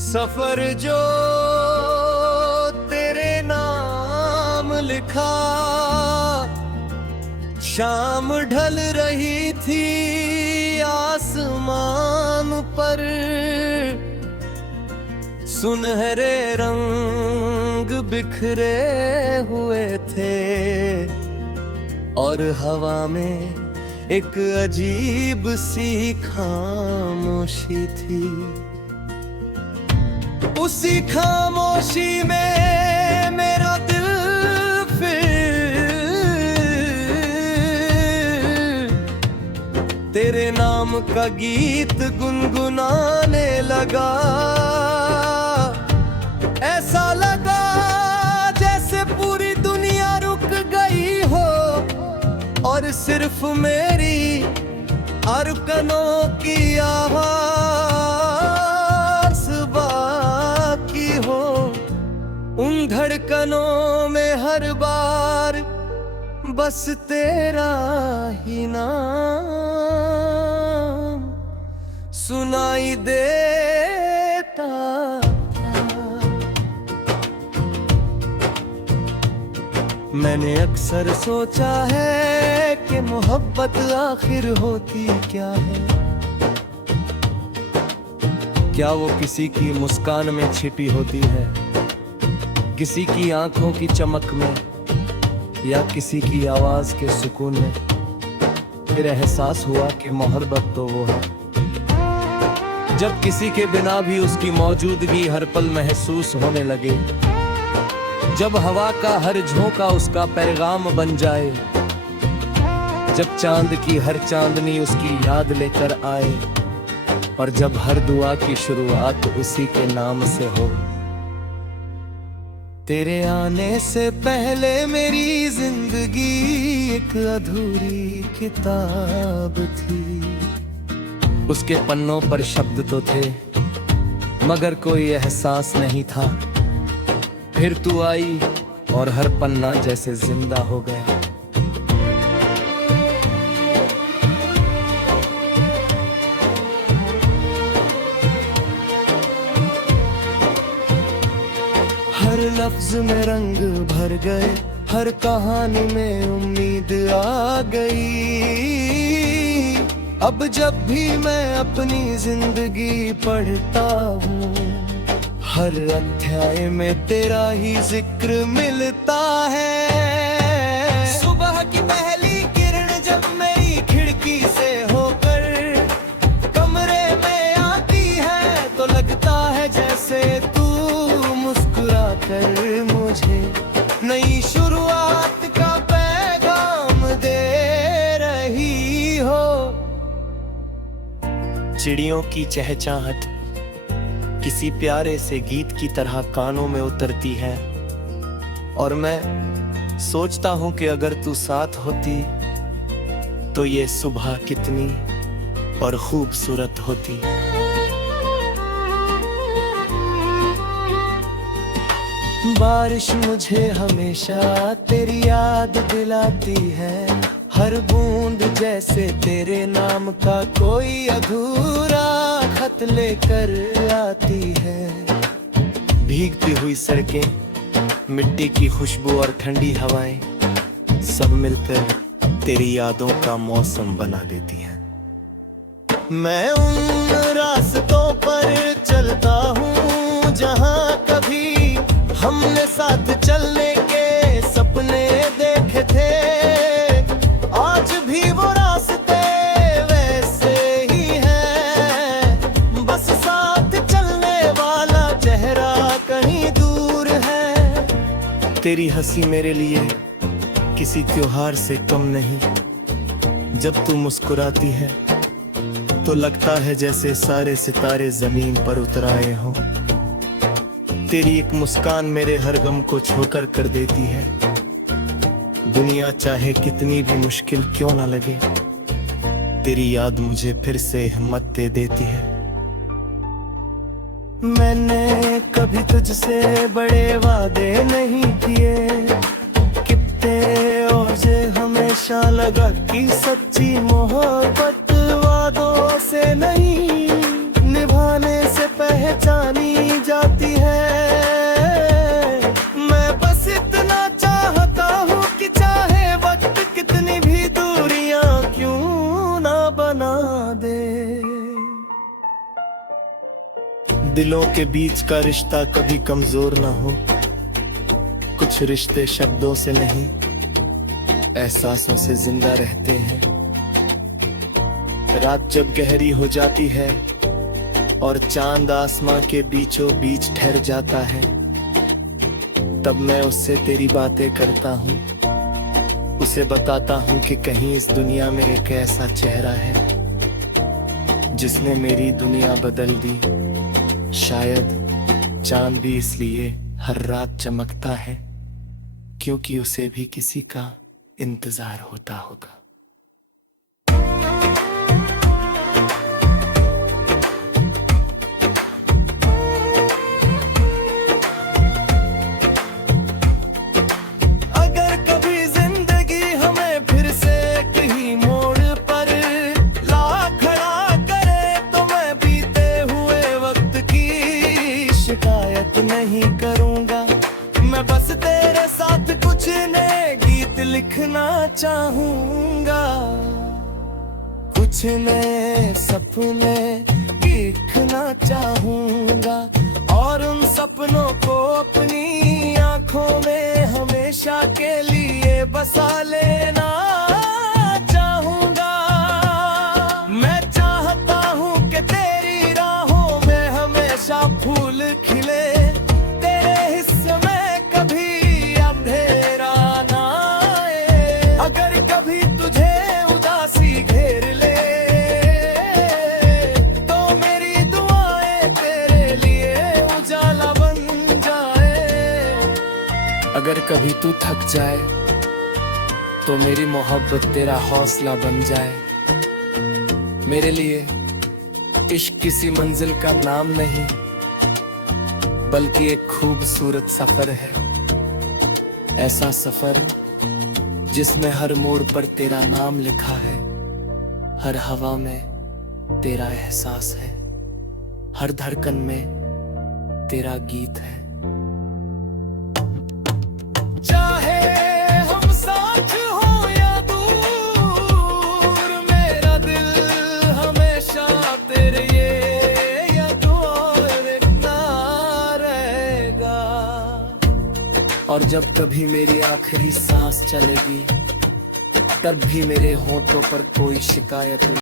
सफर जो तेरे नाम लिखा, शाम ढल रही थी आसमान पर, सुनहरे रंग बिखरे हुए थे और हवा में एक अजीब सी खामोशी थी। उसी खामोशी में मेरा दिल फिर तेरे नाम का गीत गुनगुनाने लगा। ऐसा लगा जैसे पूरी दुनिया रुक गई हो और सिर्फ मेरी धड़कनों की आवाज बाकी हो। उन धड़कनों में हर बार बस तेरा ही नाम सुनाई देता। मैंने अक्सर सोचा है कि मोहब्बत आखिर होती क्या है। क्या वो किसी की मुस्कान में छिपी होती है, किसी की आंखों की चमक में, या किसी की आवाज के सुकून में। फिर एहसास हुआ कि मोहब्बत तो वो है जब किसी के बिना भी उसकी मौजूदगी हर पल महसूस होने लगे, जब हवा का हर झोंका उसका पैगाम बन जाए, जब चांद की हर चांदनी उसकी याद लेकर आए, और जब हर दुआ की शुरुआत उसी के नाम से हो। तेरे आने से पहले मेरी जिंदगी एक अधूरी किताब थी। उसके पन्नों पर शब्द तो थे मगर कोई एहसास नहीं था। फिर तू आई और हर पन्ना जैसे जिंदा हो गया। हर लफ्ज में रंग भर गए, हर कहानी में उम्मीद आ गई। अब जब भी मैं अपनी जिंदगी पढ़ता हूँ, हर अध्याय में तेरा ही जिक्र मिलता है। सुबह की पहली किरण जब मेरी खिड़की से होकर कमरे में आती है, तो लगता है जैसे तू मुस्कुरा कर मुझे नई शुरुआत का पैगाम दे रही हो। चिड़ियों की चहचहाट किसी प्यारे से गीत की तरह कानों में उतरती है, और मैं सोचता हूं कि अगर तू साथ होती तो ये सुबह कितनी और खूबसूरत होती। बारिश मुझे हमेशा तेरी याद दिलाती है, हर बूंद जैसे तेरे नाम का कोई अधूरा खत लेकर आती है। भीगती हुई सड़कें, मिट्टी की खुशबू और ठंडी हवाएं, सब मिलकर तेरी यादों का मौसम बना देती हैं। मैं उन रास्तों पर चलता हूँ जहाँ कभी हमने साथ चलने के सपने देखे थे। आज भी वो रास्ते वैसे ही हैं, बस साथ चलने वाला चेहरा कहीं दूर है। तेरी हंसी मेरे लिए किसी त्योहार से कम नहीं। जब तू मुस्कुराती है तो लगता है जैसे सारे सितारे जमीन पर उतर आए हों। तेरी एक मुस्कान मेरे हर गम को छोड़कर कर देती है। दुनिया चाहे कितनी भी मुश्किल क्यों ना लगे, तेरी याद मुझे फिर से हिम्मत दे देती है। मैंने कभी तुझसे बड़े वादे नहीं किए, कितने और जे हमेशा लगा कि सच्ची मोहब्बत वादों से नहीं, निभाने से पहचानी दिलों के बीच का रिश्ता कभी कमजोर ना हो। कुछ रिश्ते शब्दों से नहीं, एहसासों से जिंदा रहते हैं। रात जब गहरी हो जाती है और चांद आसमां के बीचों बीच ठहर जाता है, तब मैं उससे तेरी बातें करता हूँ। उसे बताता हूँ कि कहीं इस दुनिया में एक ऐसा चेहरा है जिसने मेरी दुनिया बदल दी। शायद चांद भी इसलिए हर रात चमकता है क्योंकि उसे भी किसी का इंतजार होता होगा। अगर कभी जिंदगी हमें फिर से कहीं मोड़ पर ला खड़ा करे तो मैं बीते हुए वक्त की शिकायत नहीं करूंगा। मैं बस तेरे साथ कुछ नए गीत लिखना चाहूंगा, कुछ नए सपने लिखना चाहूंगा और उन सपनों को अपनी आंखों में हमेशा के लिए बसा लेना चाहूंगा। मैं चाहता हूँ कि तेरी राहों में हमेशा फूल खिले, तेरे हिस्से में कभी अंधेरा ना आए। अगर कभी तुझे उदासी घेर ले तो मेरी दुआएं तेरे लिए उजाला बन जाए। अगर कभी तू थक जाए तो मेरी मोहब्बत तेरा हौसला बन जाए। मेरे लिए इश्क किसी मंजिल का नाम नहीं बल्कि एक खूबसूरत सफर है। ऐसा सफर जिसमें हर मोड़ पर तेरा नाम लिखा है, हर हवा में तेरा एहसास है, हर धड़कन में तेरा गीत है। चाहे हम साथ हो या दूर, मेरा दिल हमेशा तेरे ये याद और रखना रहेगा। और जब कभी मेरी आखिरी सांस चलेगी तब भी मेरे होठों पर कोई शिकायत नहीं।